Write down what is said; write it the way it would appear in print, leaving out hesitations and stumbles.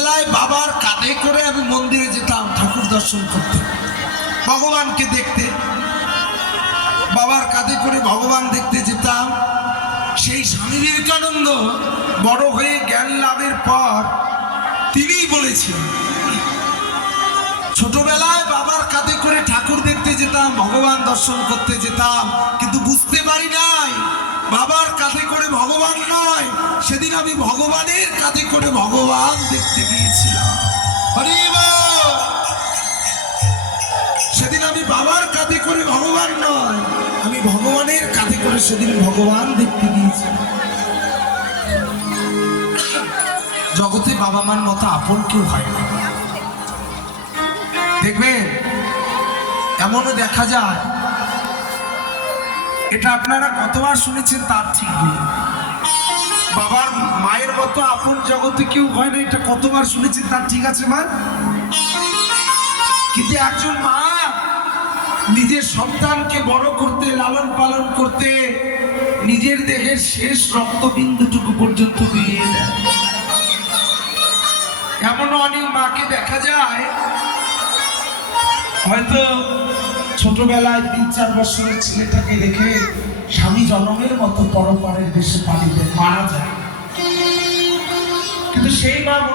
ছোটবেলায় বাবার কাঁধে করে আমি মন্দিরে যেতাম ঠাকুর দর্শন করতে, ভগবানকে দেখতে। বাবার কাঁধে করে ভগবান দেখতে যেতাম। সেই স্বামী বিবেকানন্দ বড় হয়ে জ্ঞান লাভের পর তিনিই বলেছিলেন, ছোটবেলায় বাবার কাঁধে করে ঠাকুর দেখতে যেতাম, ভগবান দর্শন করতে যেতাম, কিন্তু বুঝতে পারি নাই বাবার কাঁধে করে ভগবান নয়, সেদিন আমি ভগবানের কাঁধে করে ভগবান দেখতে গিয়েছিলাম। হরি বল। সেদিন আমি বাবার কাঁধে করে ভগবান নয়, আমি ভগবানের কাঁধে করে সেদিন ভগবান দেখতে গিয়েছিলাম। জগতে বাবা মার মতো আপন কেউ হয় না। দেখবেন এমনও দেখা যায়, এটা আপনারা কতবার শুনেছেন তার ঠিক নেই, বাবার মায়ের মতো আপন জগতে কেউ হয় না, এটা কতবার শুনেছেন তার ঠিক আছে মা। কিন্তু একজন মা নিজের সন্তানকে বড় করতে, লালন পালন করতে নিজের দেহের শেষ রক্তবিন্দুটুকু পর্যন্ত দিয়ে দেয়। এমনও অনেক মাকে দেখা যায়, হয়তো ছোটবেলায় 3-4 বছরের ছেলেটাকে রেখে স্বামী জনমের মতো পরপারের দেশে পালিয়ে মারা যায়, কিন্তু সেই মা মনে